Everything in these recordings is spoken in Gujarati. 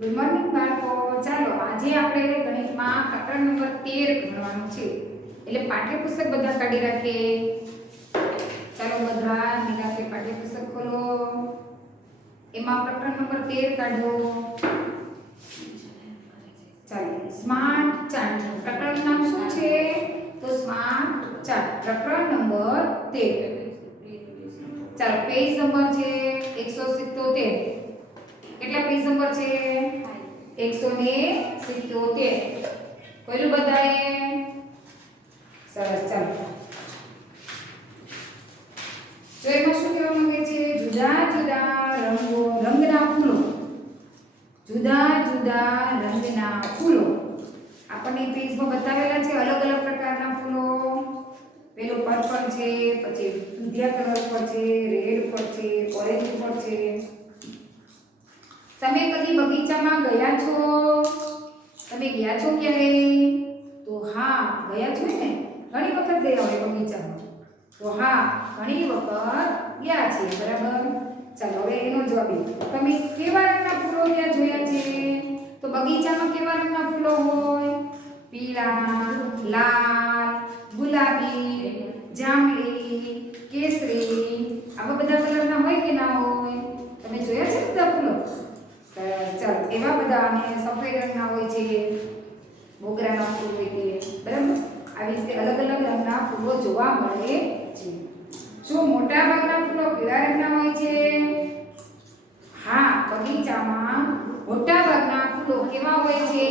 ગુડ મોર્નિંગ બાળકો. ચાલો આજે આપણે ગણિતમાં પ્રકરણ નંબર 13 ભણવાનું છે. એટલે પાઠ્યપુસ્તક બધા કાઢી રાખીએ. ચાલો બધા નિરાંતે પાઠ્યપુસ્તક ખોલો. એમાં પ્રકરણ નંબર 13 કાઢો. ચાલો સ્માર્ટ ચાર્ટ. પ્રકરણનું નામ શું છે? તો સ્માર્ટ ચાર્ટ. પ્રકરણ નંબર 13. ચાલો પેજ નંબર છે 177. કેટલા પેજ નંબર છે? 177. પહેલું બધાએ સરસ. ચાલો જો એમાં શું કહેવા માંગે છે? જુદા જુદા રંગના ફૂલો. જુદા જુદા રંગના ફૂલો આપણને પેજમાં બતાવેલા છે. અલગ અલગ પ્રકારના ફૂલો. પેલો પર્પલ છે, પછી દુધિયા કલર પર છે, રેડ પર છે, ઓરેન્જ પર છે. તમે કદી બગીચામાં ગયા છો? તમે ગયા છો ક્યારે? તો હા, ગયા છો ને. ઘણી વખત ગયા હોય બગીચામાં. તો હા, ઘણી વખત ગયા છે. બરાબર. ચાલો હવે એનો જવાબ. તમે કેવા રંગના ફૂલો ત્યાં જોયા છે? તો બગીચામાં કેવા રંગના ફૂલો હોય? પીળા, લાલ, ગુલાબી, જાંબલી, કેસરી, આવા બધા કલરના હોય કે ના હોય? તમે જોયા છે બધા ફૂલો? ચાલો એવા બધા. અને સફેદ રંગના હોય છે, મોગરાના ફૂલ હોય છે. બરાબર. આવી રીતે અલગ અલગ રંગના ફૂલો જોવા મળે છે. શું મોટા ભાગના ફૂલો પીળા રંગના હોય છે? હા, બગીચામાં મોટા ભાગના ફૂલો કેવા હોય છે?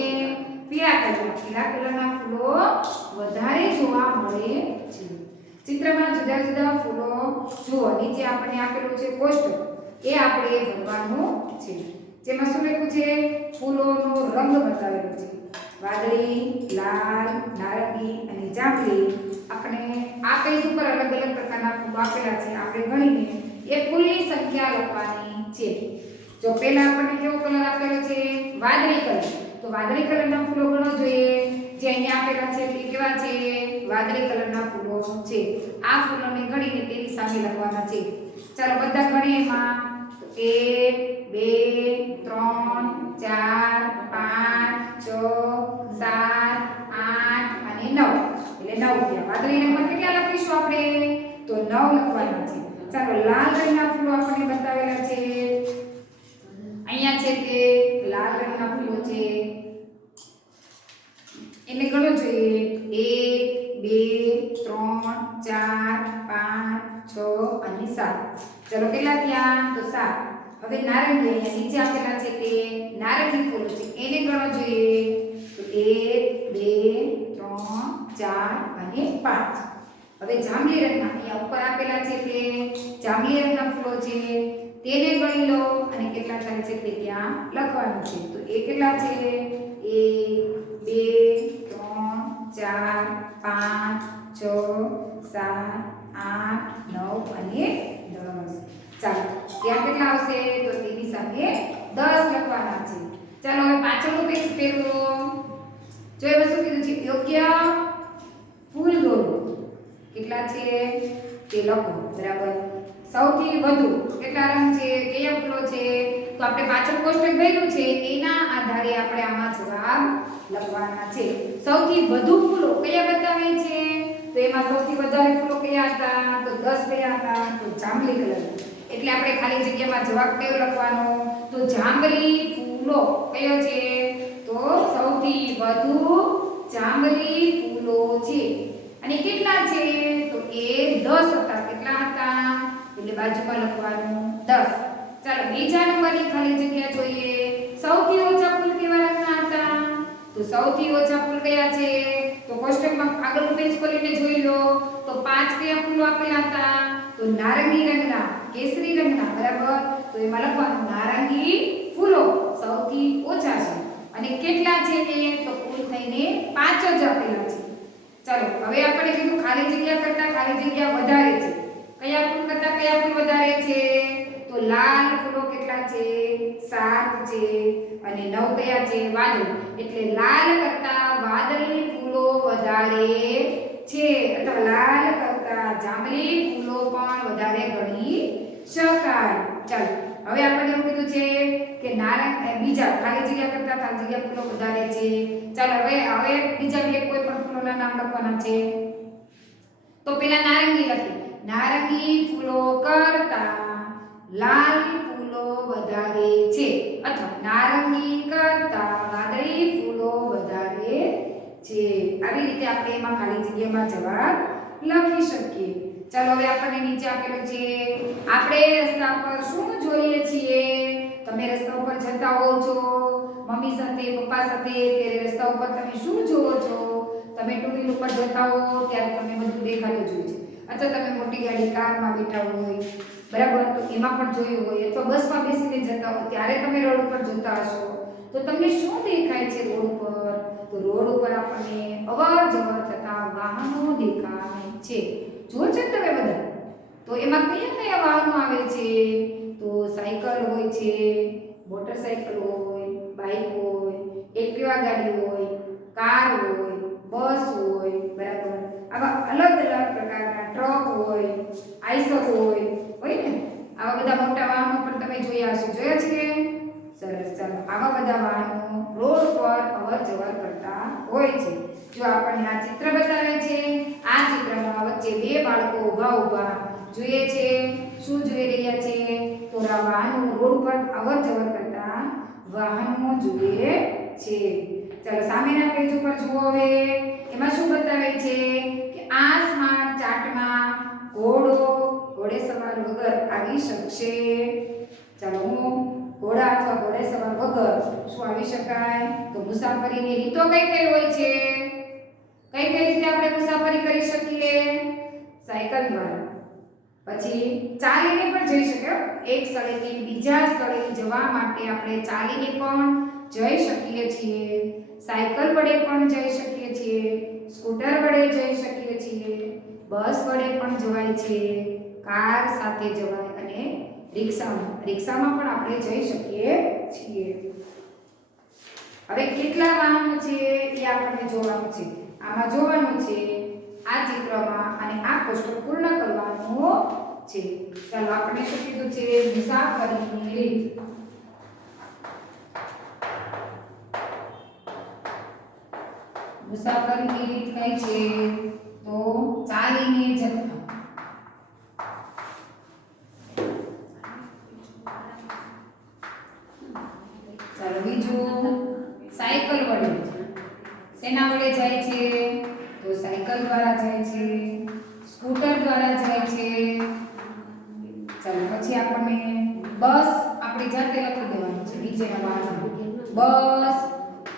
પીળા કલરના. પીળા કલરના ફૂલો વધારે જોવા મળે છે. ચિત્રમાં જુદા જુદા ફૂલો જુઓ. નીચે આપણને આપેલું છે કોષ્ટક. એ આપણે ભરવાનું છે. જેમાં શું લખ્યું છે? ફૂલોનો રંગ બતાવેલો છે. વાદળી, લાલ, નારંગી અને જાંબલી. આપણે આ પેજ ઉપર અલગ અલગ પ્રકારના ફૂલો આપેલા છે. આપણે ગણીને એ ફૂલની સંખ્યા લખવાની છે. જો પહેલા આપણને કેવો કલર આપેલો છે? વાદળી કલર. તો વાદળી કલરના ફૂલો ગણો જોઈએ. જે અહીંયા આપેલા છે તે કેવા છે? વાદળી કલરના ફૂલો છે. આ ફૂલોને ગણીને તેની સામે લખવાના છે. ચાલો બધા ગણીએ. એમાં 1 2 3 4 5 6 7 8 અને 9. એટલે 9 થયા. વાદળી રંગમાં કેટલા લખીશું આપણે? તો 9 લખવાના છે. ચાલો લાલ રંગના ફૂલો આપણને બતાવેલા છે. અહીંયા છે તે લાલ રંગના ફૂલો છે. એને ગણો જોઈએ. 1 2 3 4 5 6 અને 7. ચલો કેટલા થયા? તો 7. હવે નારંગી અહીંયા નીચે આપેલા છે તે નારંગી ફૂલો છે. એને ગણો જોઈએ. તો 1 2 3 4 અને 5. હવે જાંબલી રંગના અહીંયા ઉપર આપેલા છે તે જાંબલી રંગના ફૂલો છે. તેને ગણી લો અને કેટલા થાય છે તે ત્યાં લખવાનું છે. તો એ કેટલા છે? 1 2 3 4 5 6 7 8 9 અને 10. ચાલો ત્યાં કેટલા આવશે? તો તેની સામે 10 લખવાના છે. ચાલો હવે પાછળનું પેજ પેલો જો એમાં શું કીધું છે? યોગ્ય ફૂલ દોરો. કેટલા છે તે લખો. બરાબર. સૌથી વધુ કેટલા રંગ છે? કયા ફૂલો છે? તો આપણે પાછળ કોષ્ટક ભર્યું છે એના આધારે આપણે આમાં જવાબ લખવાના છે. સૌથી વધુ ફૂલો કયા બતાવે છે? તો એમાં સૌથી વધારે ફૂલો કયા હતા? તો 10 કયા હતા? તો જાંબલી કલર. એટલે આપણે ખાલી જગ્યામાં જવાબ કયો લખવાનો? તો જાંબલી ફૂલો કયો છે? તો સૌથી વધુ જાંબલી ફૂલો છે. અને કેટલા છે? તો એ 10 હતા. કેટલા હતા? એટલે બાજુમાં લખવાનું 10. ચાલો બીજા નંબરની ખાલી જગ્યા જોઈએ. સૌથી ઓછા ફૂલ કેવા રંગના હતા? તો સૌથી ઓછા ફૂલ કયા છે? તો કોષ્ટકમાં આગળનું પેજ ખોલીને જોઈ લો. તો 5 કયા ફૂલો આપેલા હતા? તો નારંગી રંગના, કેસરી રંગના. બરાબર. તો એમાં લખવાનું નારંગી ફૂલો સૌથી ઓછા છે. અને કેટલા છે તે? તો કુલ થઈને 5 જ આપેલા છે. ચાલો હવે આપણે કીધું ખાલી જગ્યા કરતા ખાલી જગ્યા વધારે છે. કયા ફૂલ કરતા કયા ફૂલ વધારે છે? તો લાલ ફૂલો કેટલા છે? 7 છે. અને 9 કયા છે? વાદળી. એટલે લાલ કરતા વાદળી ફૂલો વધારે છે. અથવા લાલ કરતા જાંબલી ફૂલો પણ વધારે ગણી શકાય. ચાલો હવે આપણે એવું કીધું છે કે કે બીજા ખાલી જગ્યા કરતા ખાલી જગ્યા ફૂલો વધારે છે. ચાલો હવે બીજા બે કોઈ પણ ફૂલોના નામ લખવાના છે. તો પેલા નારંગી લખી. નારંગી ફૂલો કરતા લાલ ફૂલો વધારે છે, અથવા નારંગી કરતા વાદળી ફૂલો વધારે છે. આવી રીતે આપણે એમાં ખાલી જગ્યામાં જવાબ લખી શકીએ. ચાલો હવે આપણને નીચે આપેલું છે. આપણે રસ્તા પર શું જોઈએ છીએ? તમે રસ્તા ઉપર જતા હો છો મમ્મી સાથે પપ્પા સાથે, ત્યારે રસ્તા ઉપર તમે શું જોવો છો? તમે ટુ વ્હીલ ઉપર જતા હો ત્યારે તમને બધું દેખાતું જોઈએ છે. અથવા તમે મોટી ગાડી કારમાં બેઠા હોય, બરાબર, તો એમાં પણ જોયું હોય, અથવા બસમાં બેસીને જતા હો ત્યારે તમે રોડ ઉપર જોતા હશો, તો તમને શું દેખાય છે રોડ ઉપર? તો રોડ ઉપર આપણને અવર જવર થતા વાહનો દેખાય છે. જુઓ છો તમે બધા? તો એમાં કયા કયા વાહનો આવે છે? તો સાયકલ હોય છે, મોટરસાયકલ હોય, બાઇક હોય, એક્ટિવા ગાડી હોય, કાર હોય, બસ હોય, બરાબર, આવા અલગ અલગ પ્રકારના ટ્રક હોય, આઈસર હોય ને, આવા બધા મોટા વાહનો પણ તમે જોયા છે. સરસ. ચાલો આવા બધા વાહનો રોડ પર અવર જવર કરતા હોય છે. જો આપણને આ ચિત્ર બતાવે છે, આ ચિત્રમાં વચ્ચે બે બાળકો ઊભા જોઈએ છે. શું જોઈ રહ્યા છે? તો આ વાહનો રોડ પર અવર જવર કરતા વાહનો જોઈએ છે. ચાલો સામેના પેજ ઉપર જુઓ. હવે એમાં શું બતાવે છે કે આ સ્માર્ટ ચાર્ટમાં ઘોડેસવાર વગર આવી શકશે. ચાલો ઘોડા અથવા ઘોડેસવાર વગર શું આવી શકાય? તો મુસાફરીની રીતો કઈ કઈ હોય છે? કઈ કઈ રીતે આપણે મુસાફરી કરી શકીએ? સાયકલ દ્વારા. પછી ચાલીને પણ જઈ શકીએ. એક સ્થળેથી બીજા સ્થળે જવા માટે આપણે ચાલીને પણ જઈ શકીએ છીએ. સાયકલ વડે પણ જઈ શકીએ છીએ. સ્કૂટર વડે જઈ શકીએ છીએ. બસ વડે પણ જવાય છે. કાર સાથે જવાય અને રિક્ષામાં પણ આપણે જઈ શકીએ છીએ. હવે કેટલા વાહનો છે એ આપણને જોવાનું છે. આમાં જોવાનું છે આ ચિત્રમાં, અને આ કોષ્ટક પૂર્ણ કરવાનું છે. ચાલો આપણે શું કીધું છે? મુસાફરીની રીત. મુસાફરીની રીત કઈ છે? તો ચાલીને જતા. ચાલો બીજું, સાયકલ વડે. શેના વડે જાય છે? તો સાયકલ દ્વારા જાય છે, સ્કૂટર દ્વારા જાય છે. ચાલો પછી આપણને બસ આપણી જાતે લખી દેવાનું છે નીચેના ભાગમાં. બસ,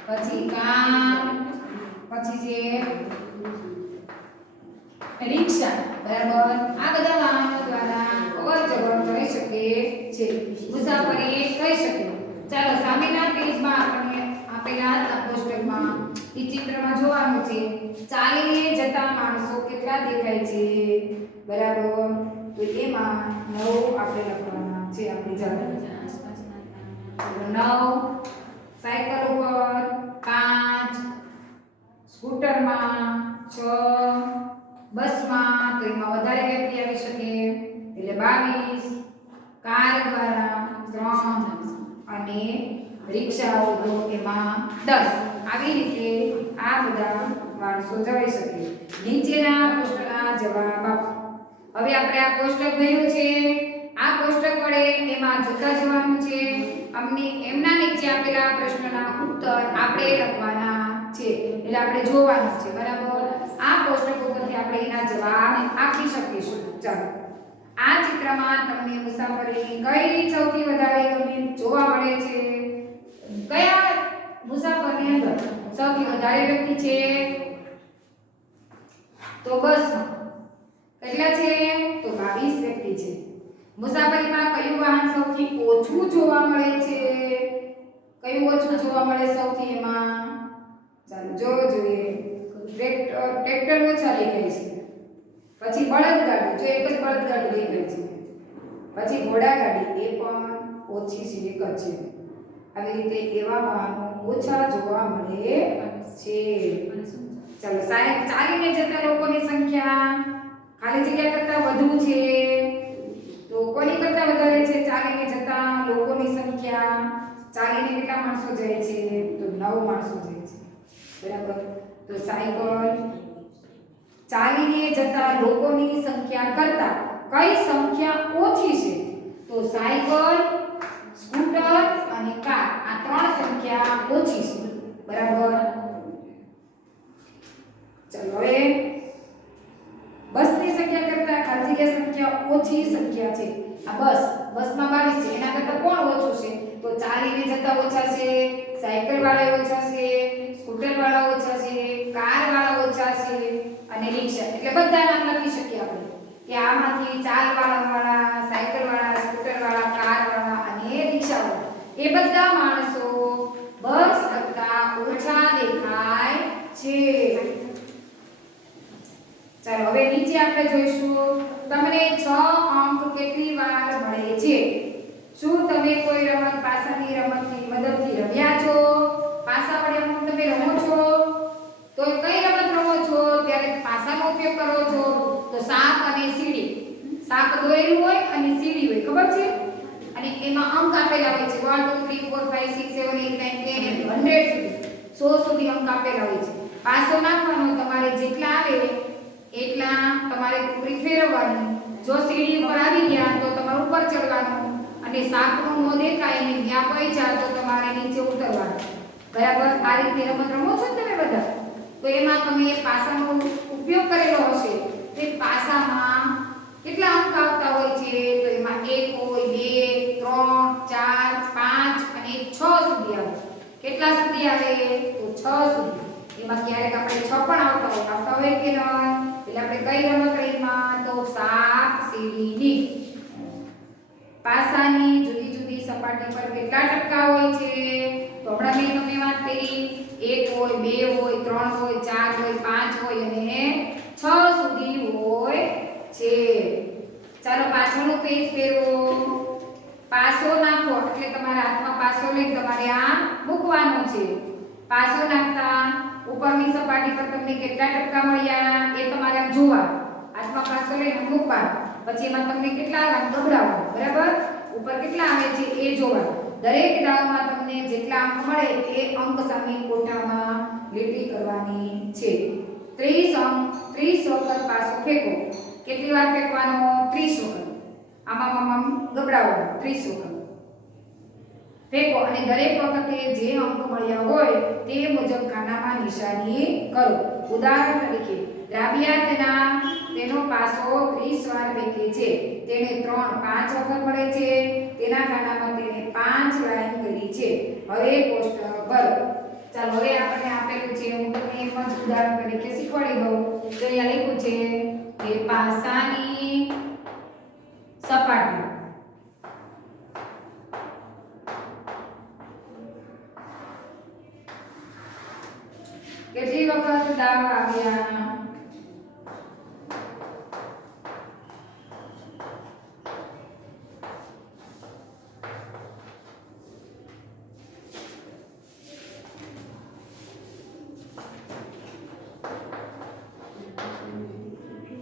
પછી કાર, પછી છે રિક્ષા, બરાબર. આ બધા વાહનો દ્વારા અવર જવર કરી શકે છે, મુસાફરી કરી શકે. ચાલો સામેના પેજમાં આપણને આપેલા આ કોષ્ટકમાં એ ચિત્રમાં જોવાનું છે ચાલીને જતા માણસો કેટલા દેખાય છે, બરાબર. તો એમાં 9 આપણે લખવાના છે આપણી જાતે. 9 સાયકલ ઉપર, 5 સ્કૂટરમાં, 6 બસમાં, તો એમાં વધારે વ્યક્તિ આવી શકે એટલે 22, કાર દ્વારા 3 અને રિક્ષાઓ તો એમાં 10. આવી રીતે આ બધા માણસો જઈ શકે. નીચેના પ્રશ્નના જવાબ આપો. હવે આપણે આ કોષ્ટક ભર્યું છે. આ કોષ્ટક વડે એમાં જોતા જવાનું છે. અમને એમના નીચે આપેલા પ્રશ્નના ઉત્તર આપણે લખવાના છે, એટલે આપણે જોવાનું છે, બરાબર. આ કોષ્ટક ઉપરથી આપણે એના જવાબ આપી શકીશું. ચાલો આ ચિત્રમાં તમને મુસાફરીની કઈ રીત સૌથી વધારે જોવા મળે છે? કયા મુસાફરની અંદર સૌથી વધારે વ્યક્તિ છે? તો બસમાં. કેટલા છે? તો 22 વ્યક્તિ છે. મુસાફરીમાં કયું વાહન સૌથી ઓછું જોવા મળે છે? કયું ઓછું જોવા મળે સૌથી એમાં? ચાલો જોઈએ. ટ્રેક્ટર ઓછા દેખાય છે. પછી બળદગાડી, જો એક જ બળદગાડી દેખાય છે. પછી ઘોડાગાડી, એ પણ ઓછી છે, એક જ છે. આવી રીતે એવા વાહનો ઓછા જોવા મળે છે. ચાલો ચાલીને જતા લોકોની સંખ્યા ખાલી જગ્યા કરતા વધુ છે. તો કોની કરતા વધારે છે ચાલીને જતા લોકોની સંખ્યા? કેટલા માણસો જાય છે? તો 9 માણસો જાય છે. બરાબર. તો સાયકલ ચાલીને જતા લોકોની સંખ્યા કરતા કઈ સંખ્યા ઓછી છે? તો સાયકલ, સ્કૂટર અને કાર આ ત્રણ સંખ્યા ઓછી છે. બરાબર. ચલો હવે બસની સંખ્યા કરતા ખાલી સંખ્યા ઓછી સંખ્યા છે. આ બસમાં 22 છે. એના કરતા કોણ ઓછું છે? તો ચાલીને જતા ઓછા છે, સાયકલ વાળા ઓછા છે, સ્કૂટર વાળા ઓછા છે, કાર વાળા ઓછા છે અને રિક્ષા. એટલે બધા નામ લખી શકીએ આપણે કે આમાંથી ચાલવાળા, સાયકલ વાળા, સ્કૂટર વાળા, કાર વાળા અને રિક્ષા વાળા એ બધા માણસો બસ કરતા ઓછા દેખાય છે. ચાલો હવે નીચે આપણે જોઈશું તમને 6 અંક કેટલી વાર મળે છે? શું તમે કોઈ રમત પાસાની રમતની મદદથી રમ્યા છો? પાસા વડે રમત તમે રમો છો? તો કઈ રમત રમો છો ત્યારે પાસાનો ઉપયોગ કરો છો? તો સાપ અને સીડી. સાપ દોરેલું હોય અને સીડી હોય, ખબર છે? અને એમાં અંક આપેલા હોય છે 1 2 3 4 5 6 7 8 9 10 100 સુધી. 100 સુધી અંક આપેલા હોય છે. પાસો નાખવાનો તમારે જેટલા આવે એટલા તમારે કુકરી ફેરવવાની. જો સીડી ઉપર આવી ગયા તો તમારે ઉપર ચડવાનું અને સાપનો મોં દેખાય ને ત્યાં પહોંચ્યા તો તમારે નીચે ઉતરવાનું. બરાબર. આ રીતે રમત રમો છો તમે બધા? તો એમાં તમે પાસાનો ઉપયોગ કરેલો હશે. તે પાસામાં કેટલા અંક આવતા હોય છે? તો એમાં 1 હોય, 2, 3, 4, 5 અને 6 સુધી આવે. કેટલા સુધી આવે? તો 6 સુધી. એમાં ક્યારેક આપણે 6 પણ આવતા હોય કે નહીં? એટલે આપણે કઈ રમત રહીમાં? તો સાપ સીડીની. પાસાની જુદી જુદી સપાટી પર કેટલા ટપકા હોય છે? તો હમણાં મેં તમને વાત કરી 1 હોય, 2 હોય, 3 હોય, 4 હોય, 5 હોય અને 6 સુધી હોય છે. ચાલો પાછળનું પેજ ફેરવો. પાસો નાખો એટલે તમારા હાથમાં પાસો લઈને તમારે આ મૂકવાનો છે. પાસો નાખતા ઉપરની સપાટી પર તમને કેટલા ટપકા મળ્યા એ તમારે આમ જોવા. હાથમાં પાસો લઈને મૂકવાનો. પછી એમાં તમને કેટલા આમ ગબડાવો. બરાબર. ઉપર કેટલા આવે છે એ જોવા. દરેક દાવમાં તમને જેટલા અંક મળે એ અંક સામે કોઠામાં લીટી કરવાની છે. 30 અંક 30 વખત પાસો ફેંકો. કેટલી વાર ફેંકવાનો? 30 વખત. આમ ગબડાવો 30 વખત ફેંકો અને દરેક વખતે જે અંક મળ્યા હોય તે મુજબ ખાનામાં નિશાની કરો. ઉદાહરણ તરીકે રાબિયા તેનો પાસો 30 વાર ફેંકે છે. તેને 3 5 વખત મળે છે. તેના ખાનામાં તેને 5 લાઈન કરી છે. હવે કોષ્ટક ભરો. ચાલો હવે આપણને આપેલું છે હું તમને એક જ ઉદાહરણ તરીકે શીખવાડી દઉં. તો અહીંયા લખ્યું છે કે પાસાની સપાટી કેટલી વખત દાવ આવ્યા?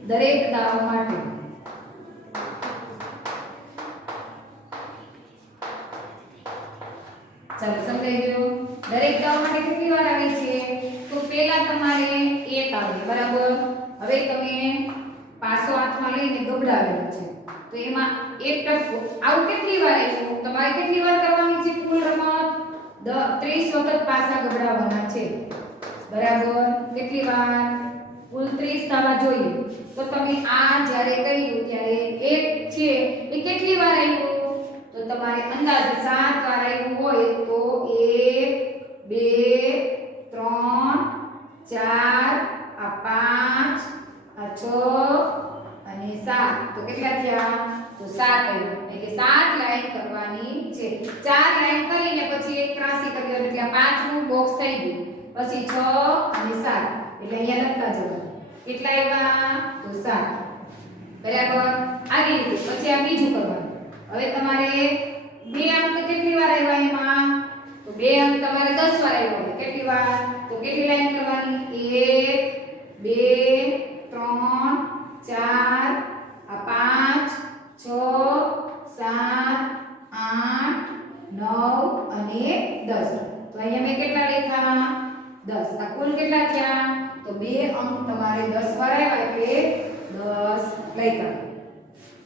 દરેક દાવ માટે ચાલો સમજાઈ ગયું. દરેક દાવ માટે કેટલી વાર આવે છે? તો પહેલા તમારે 1 આવે. બરાબર. હવે તમે પાસો હાથમાં લઈને ગબડાવેલા છે તો એમાં 1 ટપકો. આવું કેટલી વાર આવ્યું? તમારે કેટલી વાર કરવાની છે કુલ રમત? 30 વખત પાસા ગબડાવવાના છે. બરાબર. કેટલી વાર? કુલ 30 થવા જોઈએ. તો તમે આ જ્યારે કર્યું ત્યારે 1 છે એ કેટલી વાર આવ્યું? તો તમારે અંદાજ 7 વાર આવ્યું હોય તો 1 2 3 4 આ 5 આ 6 અને 7. તો કેટલા થયા? તો 7 આવ્યા. એટલે 7 લાઈન કરવાની છે. 4 લાઈન કરીને પછી એક ત્રાસી કરી દો એટલે 5નું બોક્સ થઈ ગયું. પછી 6 અને 7 એટલે અહીંયા લખતા જવાનું. કેટલા આવ્યા? તો 7. બરાબર. આવી રીતે પછી આ બીજું કરવાનું. હવે તમારે 2 અંક કેટલી વાર આવ્યા એમાં? તો 2 અંક તમારે 10 વાર આવ્યો હોય. કેટલી વાર? તો કેટલી લાઈન કરવાની? 1 2 3 4 આ 5 6 7 8 9 અને અને 10. તો અહીંયા મેં કેટલા લખ્યા 10. આ કુલ કેટલા થયા તો બે અંક તમારે 10 વાર આવ્યા એટલે 10 લખ્યા.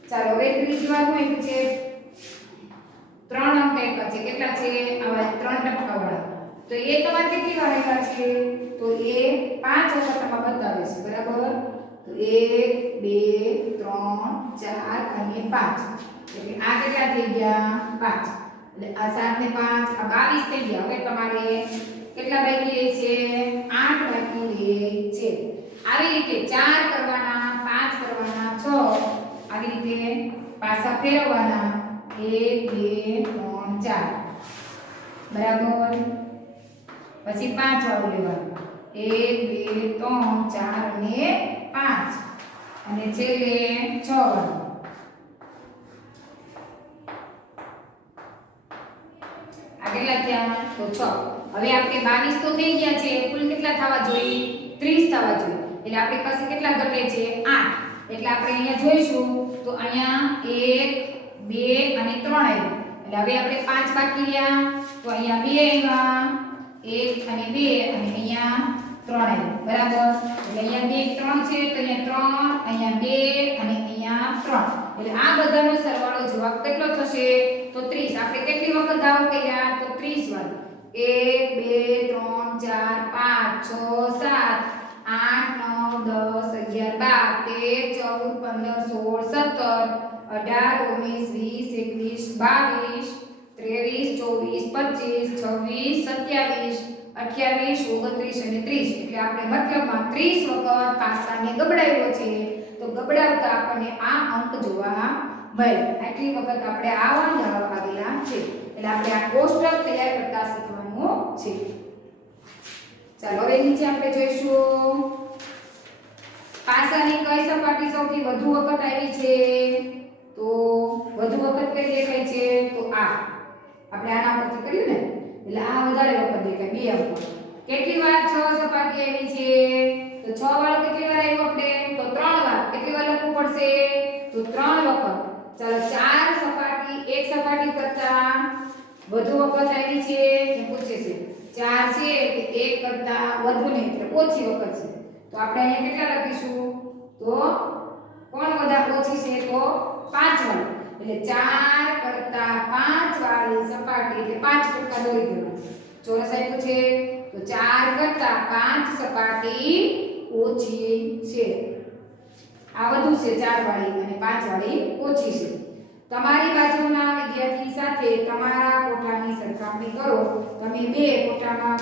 ચાલો હવે ત્રીજી વાર શું આપ્યું છે 3 અંક આપ્યા છે. કેટલા છે આવા 3 ટપકાવાળા. તો એ તમારે કેટલી વાર આવ્યા છે તો એ 5 વખત આમાં બતાવે છે બરાબર. તો 1 2 3 4 અને 5 એટલે આ કેટલા થઈ ગયા 5. એટલે આ 7 ને 5 આ 22 થઈ ગયા. હવે તમારે કેટલા બાકી રહે છે 8 બાકી રહે છે. આવી રીતે 4 કરવાના 5 કરવાના 6 આવી રીતે પાછા ફેરવવાના 1 2 3 4 બરાબર. પછી 5 વાળું લેવાનું 1 2 3 4 અને 5 અને છેલ્લે 6 વાળું. આ કેટલા થયા તો 6. હવે આપણે 22 તો થઈ ગયા છે. કુલ કેટલા થવા જોઈએ 30 થવા જોઈએ. એટલે આપણી પાસે કેટલા ઘટે છે 8. એટલે આપણે અહીંયા જોઈશું તો અહીંયા 1 2 અને 3 આવ્યું. એટલે હવે આપણે 5 બાકી રહ્યા તો અહીંયા 2 આવ્યા 1 અને 2 અને અહીંયા 3 આવ્યું બરાબર. એટલે અહીંયા 2 3 છે તો અહીંયા 3 અહીંયા 2 અને અહીંયા 3. એટલે આ બધાનો સરવાળો જવાબ કેટલો થશે તો 30. આપણે કેટલી વખત દાવો કર્યા તો 30 વાર. 1 2 3 4 5 6 7 8 9 10 11 12 13 14 15 16 17 18 19 20 21 25 26 27 28 29 અને 30. એટલે આપણે મતલબમાં 30 વખત પાસાને ગબડાવ્યો છે. તો ગબડાવતા આપણને આ અંક જોવા મળે. આટલી વખત આપણે આ વાંધા આવેલા છે. એટલે આપણે આ કોષ્ટક તૈયાર કરતા શીખવાનું છે. ચાલો હવે નીચે આપણે જોઈશું પાસાની કઈ સપાટી સૌથી વધુ વખત આવી છે તો વધુ વખત કઈ દેખાય છે તો આ આપણે આના પરથી કર્યું ને એટલે આ વધારે વખત દેખાય 2 અંક. કેટલી વાર 6 સપાટી આવી છે તો 6 વાળો કેટલી વાર આવ્યો આપણે તો 3 વાર. કેટલી વાર લખવું પડશે તો 3 વખત. ચાલો 4 સપાટી એક સપાટી કરતા વધુ વખત આવી છે એ પૂછે છે. 4 છે એટલે 1 કરતા વધુ નહીં એટલે ઓછી વખત છે. તો આપણે અહીંયા કેટલા લખીશું તો કોણ વધારે ઓછી છે તો 5 વાળી. એટલે 4 કરતા 5 વાળી સપાટી એટલે 5 ટકા દોરી દેવાનું. ચોરસ આપ્યું છે તો 4 કરતા 5 સપાટી ઓછી છે. આ વધુ છે 4 વાળી અને 5 વાળી ઓછી છે. તમારી બાજુના વિદ્યાર્થી સાથે તમારા કોઠાની સરખામણી કરો. તમે બે કોઠામાં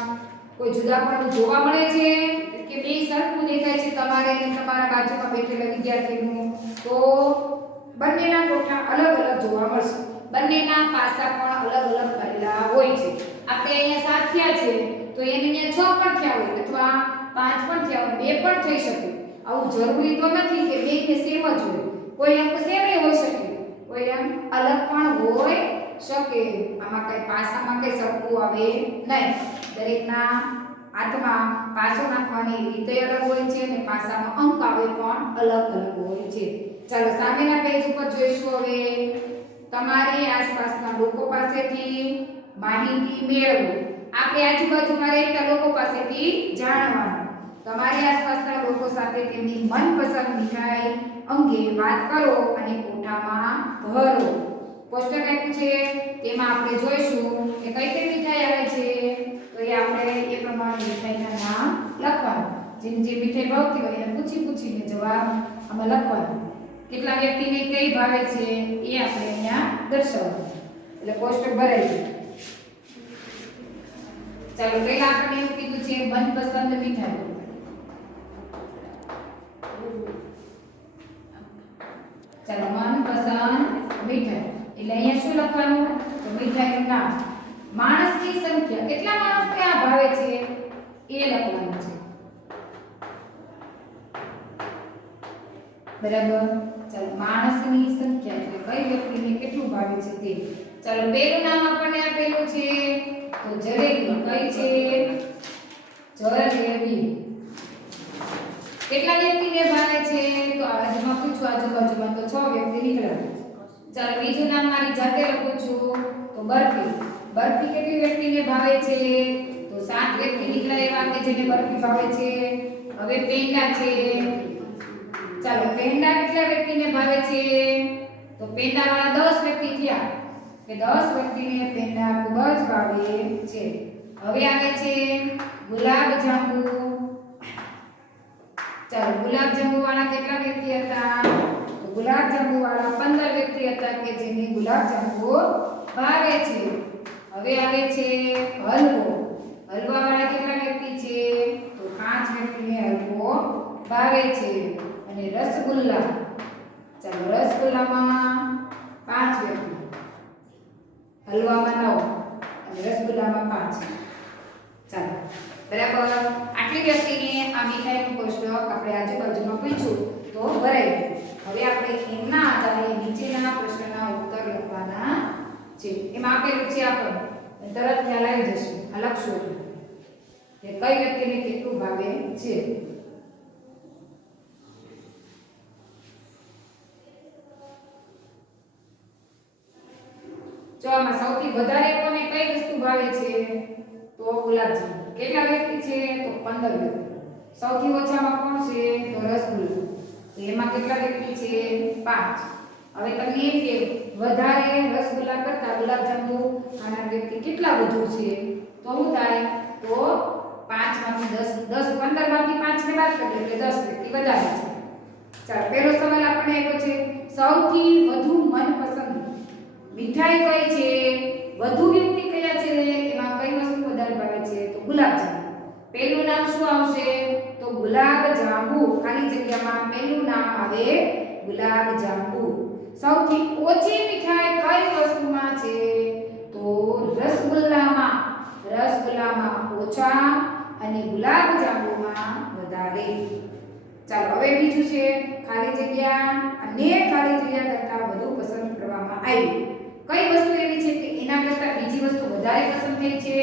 કોઈ જુદાપણું જોવા મળે છે કે બે સરખું દેખાય છે તમારે અને તમારા બાજુમાં બેઠેલા વિદ્યાર્થીનું તો બંનેના કોઠા અલગ અલગ જોવા મળશે. બંનેના પાસા પણ અલગ અલગ કરેલા હોય છે. આપણે અહીંયા 7 થયા છે તો એને અહીંયા 6 પણ થયા હોય અથવા 5 પણ થયા હોય 2 પણ થઈ શકે. આવું જરૂરી તો નથી કે બેને સેમ જ હોય. કોઈ અંક સેમ હોઈ શકે કોઈ અંક અલગ પણ હોય શકે. આમાં કઈ પાસામાં કઈ સરખું આવે નહીં. દરેકના હાથમાં પાસો નાખવાની રીત અલગ હોય છે અને પાસામાં અંક આવે પણ અલગ અલગ હોય છે. ચાલો સામેના પેજ ઉપર જોઈશું. હવે તમારી આસપાસના લોકો પાસેથી માહિતી મેળવો. આપણે આજુબાજુમાં રહેતા લોકો પાસેથી જાણવાનું. તમારી આસપાસના લોકો સાથે તેમની મનપસંદ મીઠાઈ અંગે વાત કરો અને કોઠામાં ભરો. કોષ્ટક આપ્યું છે તેમાં આપણે જોઈશું કે કઈ કઈ મીઠાઈ આવે છે તો એ આપણે એ પ્રમાણે મીઠાઈના નામ લખવાનું. જેમ જે મીઠાઈ ભાવતી હોય એને પૂછીને જવાબ આમાં લખવાનું. કેટલા વ્યક્તિને કઈ ભાવે છે એ આપણે અહીંયા દર્શાવવાનું. એટલે કોષ્ટક ભરાઈ જાય. ચાલો પહેલા આપણે એવું કીધું છે મનપસંદ મીઠાઈ. ચાલો મનપસંદ મીઠાઈ એટલે અહીંયા શું લખવાનું તો મીઠાઈનું નામ. માણસની સંખ્યા કેટલા માણસને આ ભાવે છે એ લખવાનું છે બરાબર. ચાલો માણસની સંખ્યા એટલે કઈ વ્યક્તિને કેટલું ભાવે છે તે. ચાલો પહેલું નામ આપણને આપેલું છે તો જલેબી. કઈ છે જલેબી. કેટલા વ્યક્તિને ભાવે છે તો આજમાં પૂછું આજુબાજુમાં તો 6 વ્યક્તિ નીકળ્યા. ચાલો બીજું નામ મારી જાતે લખું છું તો બરફી. બરફી કેટલી વ્યક્તિને ભાવે છે? તો 7 વ્યક્તિ નીકળ્યા એવા કે જેને બરફી ભાવે છે. હવે પેંડા છે. ચાલો પેંડા કેટલા વ્યક્તિને ભાવે છે? તો પેંડાવાળા 10 વ્યક્તિ થયા કે 10 વ્યક્તિને પેંડા ખૂબ જ ભાવે છે. હવે આવે છે ગુલાબ જાંબુ. ચાલો ગુલાબ જાંબુ વાળા કેટલા વ્યક્તિ હતા? તો ગુલાબ જાંબુ વાળા 15 વ્યક્તિ હતા કે જેને ગુલાબ જાંબુ ભાવે છે. હવે આવે છે હલવો. હલવા વાળા કેટલા વ્યક્તિ છે? તો 5 વ્યક્તિને હલવો ભાવે છે. અને રસગુલ્લા, ચાલો રસગુલ્લામાં 5 વ્યક્તિ, હલવામાં 9 અને રસગુલ્લામાં 5. ચાલો બરાબર. આટલી વ્યક્તિને આ મીઠાઈનું કોષ્ટક આપણે આજુબાજુમાં પૂછ્યું તો ભરાઈ ગયું. હવે આપણે એમના આધારે નીચેના પ્રશ્નના ઉત્તર લખવાના છે. એમાં આપેલું છે આપણને તરત ખ્યાલ આવી જશે. આ લખશું કે કઈ વ્યક્તિને કેટલું ભાવે છે. જો આમાં સૌથી વધારે કોને કઈ વસ્તુ ભાવે છે? તો ગુલાબજાંબુ. કેટલા વ્યક્તિ છે? તો 15 વ્યક્તિ. સૌથી ઓછામાં કોણ છે? તો રસગુલ્લો. તો એમાં કેટલા વ્યક્તિ છે? 5. હવે તમને એમ કે વધારે રસગુલ્લા કરતા ગુલાબજાંબુ આના વ્યક્તિ કેટલા વધુ છે? તો શું થાય? તો 5 માંથી 10 15 માંથી 5 ને બાદ કરીએ એટલે 10 વ્યક્તિ વધારે છે. ચાલો પહેલો સવાલ આપણને આપ્યો છે સૌથી વધુ મનપસંદ મીઠાઈ કઈ છે? વધુ વ્યક્તિ કયા છે? એમાં કઈ વસ્તુ વધારે ભાવે છે? તો ગુલાબજાંબુ. પહેલું નામ શું આવશે? તો ગુલાબજાંબુ. ખાલી જગ્યામાં પહેલું નામ આવે ગુલાબજાંબુ. સૌથી ઓછી મીઠાઈ કઈ વસ્તુમાં છે? તો રસગુલ્લામાં. રસગુલ્લામાં ઓછા અને ગુલાબજાંબુમાં વધારે. ચાલો હવે બીજું છે ખાલી જગ્યા અને ખાલી જગ્યા કરતાં વધુ પસંદ કરવામાં આવી. કઈ વસ્તુ એવી છે કે એના કરતાં બીજી વસ્તુ વધારે પસંદ થઈ છે?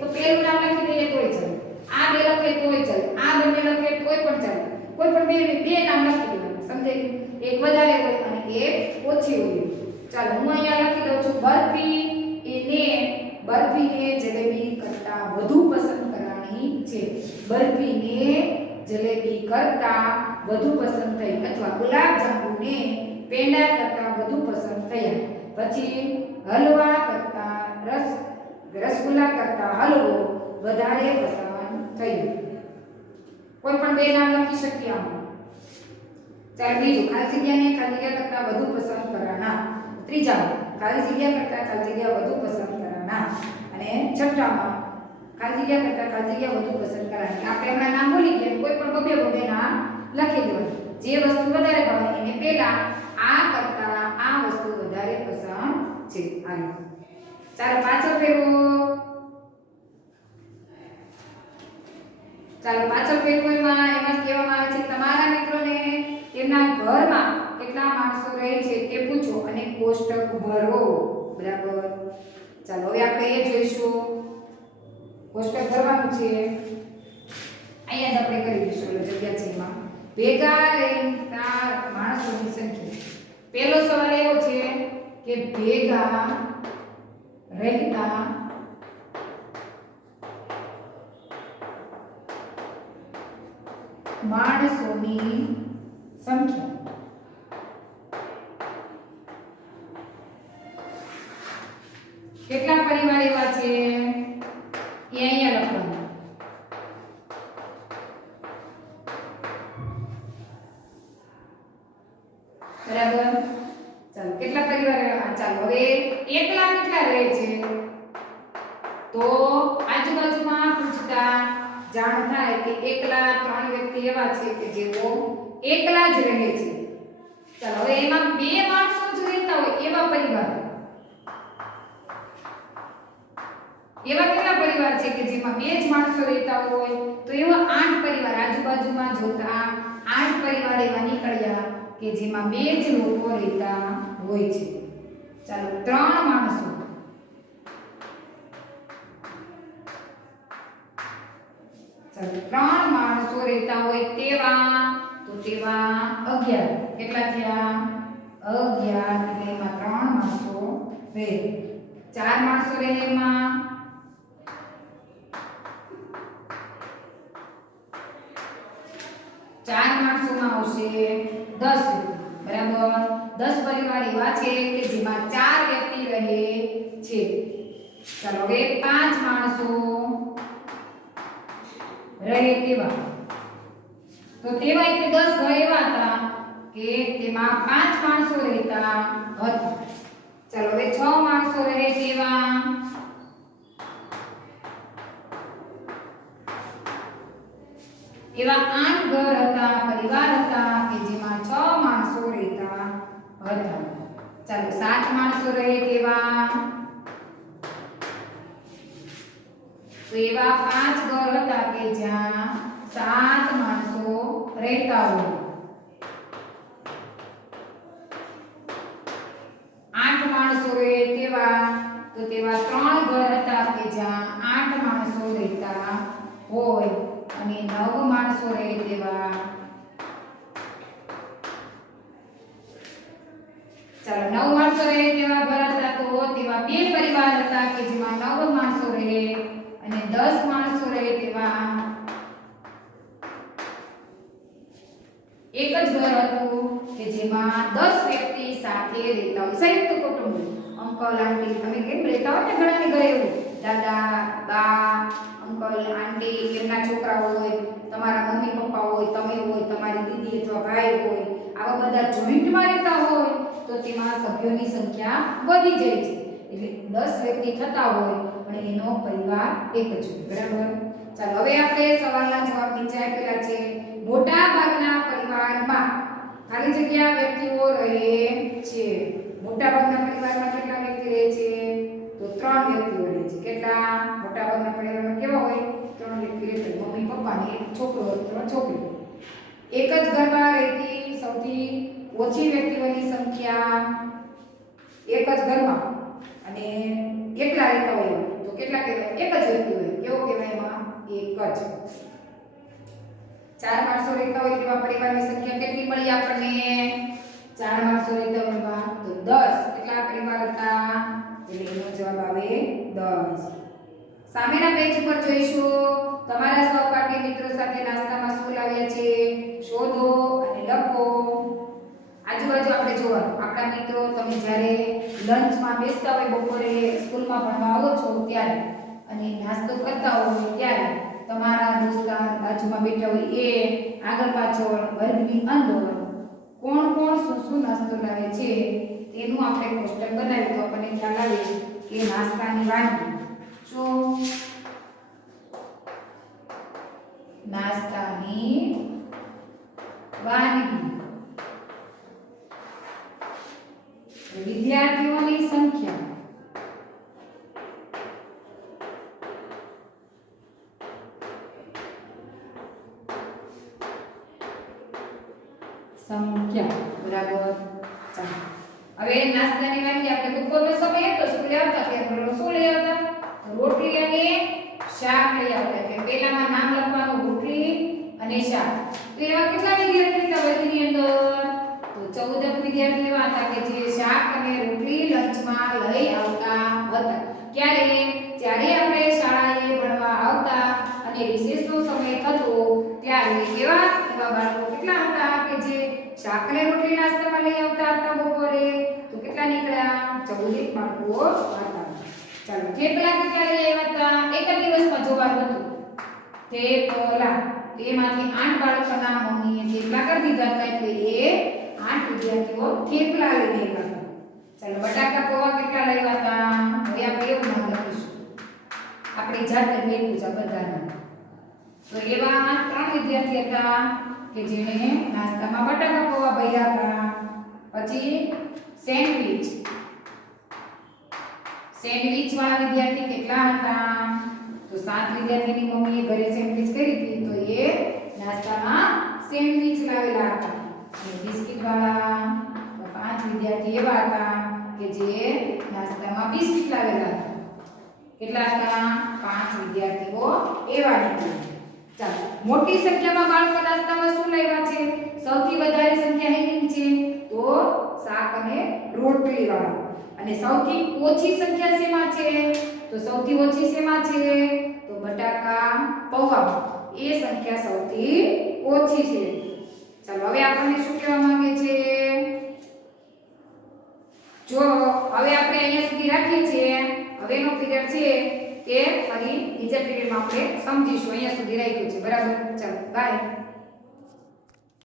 તો પહેલું નામ લખી દઈએ તોય ચાલે, આ બે લખે તોય ચાલે, આ બંને લખે તોય પણ ચાલે. કોઈ પણ બે નામ લખી દેવાના. સમજાય? એક વધારે હોય અને એક ઓછી હોય. ચાલો હું અહીંયા લખી દઉં છું બરફીને જલેબી કરતાં વધુ પસંદ કરવાની છે. બરફીને જલેબી કરતાં વધુ પસંદ થઈ અથવા ગુલાબજાંબુને પેંડા કરતાં વધુ પસંદ થયા. પછી હલવા કરતાં રસગુલ્લા કરતાં હલવો વધારે પસંદ થયો. કોઈ પણ બે નામ લખી શકીએ આમાં. ચાલો બીજું ખાલી જગ્યાને ખાલી જગ્યા કરતાં વધુ પસંદ કરવાના. ત્રીજામાં ખાલી જગ્યા કરતાં ખાલી જગ્યા વધુ પસંદ કરવાના. અને છઠ્ઠામાં ખાલી જગ્યા કરતાં ખાલી જગ્યા વધુ પસંદ કરવાની. આપણે હમણાં નામ બોલી ગયા કોઈ પણ બબે નામ લખી દેવાનું. જે વસ્તુ વધારે ભાવે એને પહેલા આ કરતાં આ વસ્તુ વધારે પસંદ છે. ચાલો પાછળ ફેરવો. ચાલો પાછળ ફેરવોમાં એમાં કહેવામાં આવે છે તમારા મિત્રોને તેમના ઘરમાં કેટલા માણસો રહે છે તે પૂછો અને કોષ્ટક ભરો. બરાબર. ચાલો હવે આપણે એ જોઈશું. કોષ્ટક ભરવાનું છે. અહીંયા જ આપણે કરી દઈશું જગ્યા છે એમાં ભેગા રહેતા માણસોની સંખ્યા. પહેલો સવાલ એવો છે કે ભેગા રહેતા માણસોની સંખ્યા. કેટલા પરિવાર એવા છે એ અહીંયા લખવાનું. બરાબર. ચાલો કેટલા પરિવાર એવા? ચાલો હવે એકલા કેટલા રહે છે? તો આજુબાજુમાં પૂછતા જાણ થાય કે એકલા 3 વ્યક્તિ એવા છે કે જેઓ એકલા જ રહે છે. ચાલો હવે એમાં બે માણસો જ રહેતા હોય એવા પરિવાર. એવા કેટલા પરિવાર છે કે જેમાં બે જ માણસો રહેતા હોય? તો એવા 8 પરિવાર. આજુબાજુમાં જોતા 8 પરિવાર એવા નીકળ્યા કે જેમાં બે જ લોકો રહેતા હોય છે. ચાલો 3 માણસો. ચાલો 3 માણસો રહેતા હોય તેવા 11. કેટલા થયા? 11 એટલે એમાં 3 માણસો રહે. 4 માણસો રહે એમાં 4 માણસોમાં આવશે 10 વ્યક્તિ બરાબર 10 પરિવાર એવા છે કે જેમાં 4 વ્યક્તિ રહે છે ચાલો હવે 5 માણસો રહે તેવા તો તેવા કે 10 ઘર એવા હતા કે તેમાં 5 માણસો રહેતા હતા ચાલો હવે 6 માણસો રહે તેવા એવા 8 ઘર હતા પરિવાર હતા કે જેમાં 6 માણસો રહેતા હતા ચાલો 7 માણસો રહે તેવા તો એવા 5 ઘર હતા કે જ્યાં 7 માણસો રહેતા હોય 8 માણસો રહે તેવા તો તેવા 3 ઘર હતા કે જ્યાં 8 માણસો રહેતા હોય અને 9 માણસો રહે તેવા ચાલો 9 માણસો રહે તેવા ઘર હતા તો તેવા 2 પરિવાર હતા કે જેમાં 9 માણસો રહે અને 10 માણસો રહે તેવા એક જ ઘર હતું કે જેમાં 10 વ્યક્તિ સાથે રહેતા હોય સંયુક્ત કુટુંબ અંકલ આંટી તમે કેમ રહેતા હોય ને ઘણાની ઘરે એવું દાદા બા અંકલ આંટી એમના છોકરાઓ હોય તમારા મમ્મી પપ્પા હોય તમે હોય તમારી દીદી અથવા ભાઈ હોય આવા બધા જોઈન્ટમાં રહેતા હોય તો તેમાં સભ્યોની સંખ્યા વધી જાય છે એટલે 10 વ્યક્તિ થતા હોય પણ એનો પરિવાર એક જ હોય બરાબર ચાલો હવે આપણે સવાલના જવાબ નીચે આપેલા છે મોટા ભાગના પરિવારમાં ખાલી જગ્યા વ્યક્તિઓ રહે છે મોટા ભાગના પરિવારમાં કેટલા વ્યક્તિ રહે છે તો 3 વ્યક્તિઓ રહે છે કેટલા મોટા ભાગના પરિવારમાં કેવા હોય 3 વ્યક્તિ રહેતા મમ્મી પપ્પા ને એક છોકરો અથવા છોકરી એક જ ઘરમાં રહેતી સૌથી ઓછી વ્યક્તિઓની સંખ્યા એક જ ઘરમાં અને કેટલા રહેતા હોય તો કેટલા કહેવાય એક જ વ્યક્તિ હોય કેવો કહેવાય એમાં એક જ 4 માણસો રહેતા હોય તેવા પરિવારની સંખ્યા કેટલી મળી આપણને 4 માણસો રહેતા હોય તો 10 કેટલા પરિવાર હતા એટલે એનો જવાબ આવે 10 સામેના પેજ ઉપર જોઈશું તમારા સહપાઠી મિત્રો સાથે નાસ્તામાં શું લાવ્યા છે શોધો અને લખો આજુબાજુ આપણે જોવાનું આપણા મિત્રો તમે જ્યારે લંચમાં બેસતા હોય બપોરે સ્કૂલમાં ભણવા આવો છો ત્યારે અને નાસ્તો કરતા હોય ત્યારે તમારા દોસ્તાર બાજુમાં બેઠા હોય એ આગળ પાછળ વર્ગની અંદર કોણ કોણ શું નાસ્તો લાવે છે તેનું આપણે કોષ્ટક બનાવ્યું તો આપણને ખ્યાલ આવે કે નાસ્તાની વાનગી શું નાસ્તાની વાનગી વિદ્યાર્થીઓની સંખ્યા બરાબર ચાલો હવે નાસ્તાની વાનગી આપણે બપોરનો સમય હતો સ્કૂલે આવતા ત્યારે શું લઈ આવતા રોટલી અને શાક લઈ આવતા એટલે પહેલામાં નામ લખવાનું રોટલી અને શાક તો એવા કેટલા વિદ્યાર્થી હતા વર્ગની અંદર તો 14 વિદ્યાર્થી એવા હતા કે જે શાક અને રોટલી લંચમાં લઈ આવતા હતા જ્યારે આપણે શાળાએ ભણવા આવતા અને રિસેસનો સમય થતો ત્યારે એવા બાળકો કેટલા હતા કે જે શાક અને રોટલી નાસ્તામાં લઈ આવતા હતા બપોરે તો કેટલા નીકળ્યા 14 બાળકો હતા ચાલો થેપલા કેટલા લઈ આવ્યા હતા એક જ દિવસમાં જોવાનું હતું થેપલા એમાંથી 8 બાળકોના મમ્મીએ થેપલા કરી દીધા હતા એટલે એ 8 વિદ્યાર્થીઓ થેપલા લઈને આવ્યા હતા ચાલો બટાકા પૌવા કેટલા લાવ્યા હતા હવે આપણે એવું નામ લખીશું આપણી જાતે લખ્યું છે બધાના તો એવા 3 વિદ્યાર્થી હતા કે જેણે નાસ્તામાં બટાકા પૌવા ભર્યા હતા પછી સેન્ડવિચ વાળા વિદ્યાર્થી કેટલા હતા તો 7 વિદ્યાર્થીની મમ્મીએ ઘરે સેન્ડવિચ કરી હતી તો એ નાસ્તામાં સેન્ડવિચ લાવેલા હતા અને બિસ્કિટ વાળા તો 5 વિદ્યાર્થી એવા હતા કે જે નાસ્તામાં બિસ્કિટ લાવેલા હતા કેટલા હતા 5 વિદ્યાર્થીઓ એવા નીકળ્યા ચાલો મોટી સંખ્યામાં બાળકો નાસ્તામાં શું લાવ્યા છે સૌથી વધારે સંખ્યા એની છે તો શાક અને રોટલી વાળા. અને સૌથી ઓછી સંખ્યા શેમાં છે? તો સૌથી ઓછી શેમાં છે? તો બટાકા પૌવા. એ સંખ્યા સૌથી ઓછી છે. ચાલો હવે આપણને શું કહેવા માંગે છે? જો હવે આપણે અહીંયા સુધી રાખીએ છીએ. હવેનો પીરિયડ છે કે ફરી બીજા પીરિયડમાં આપણે સમજીશું. અહીંયા સુધી રાખ્યું છે. બરાબર? ચાલો બાય.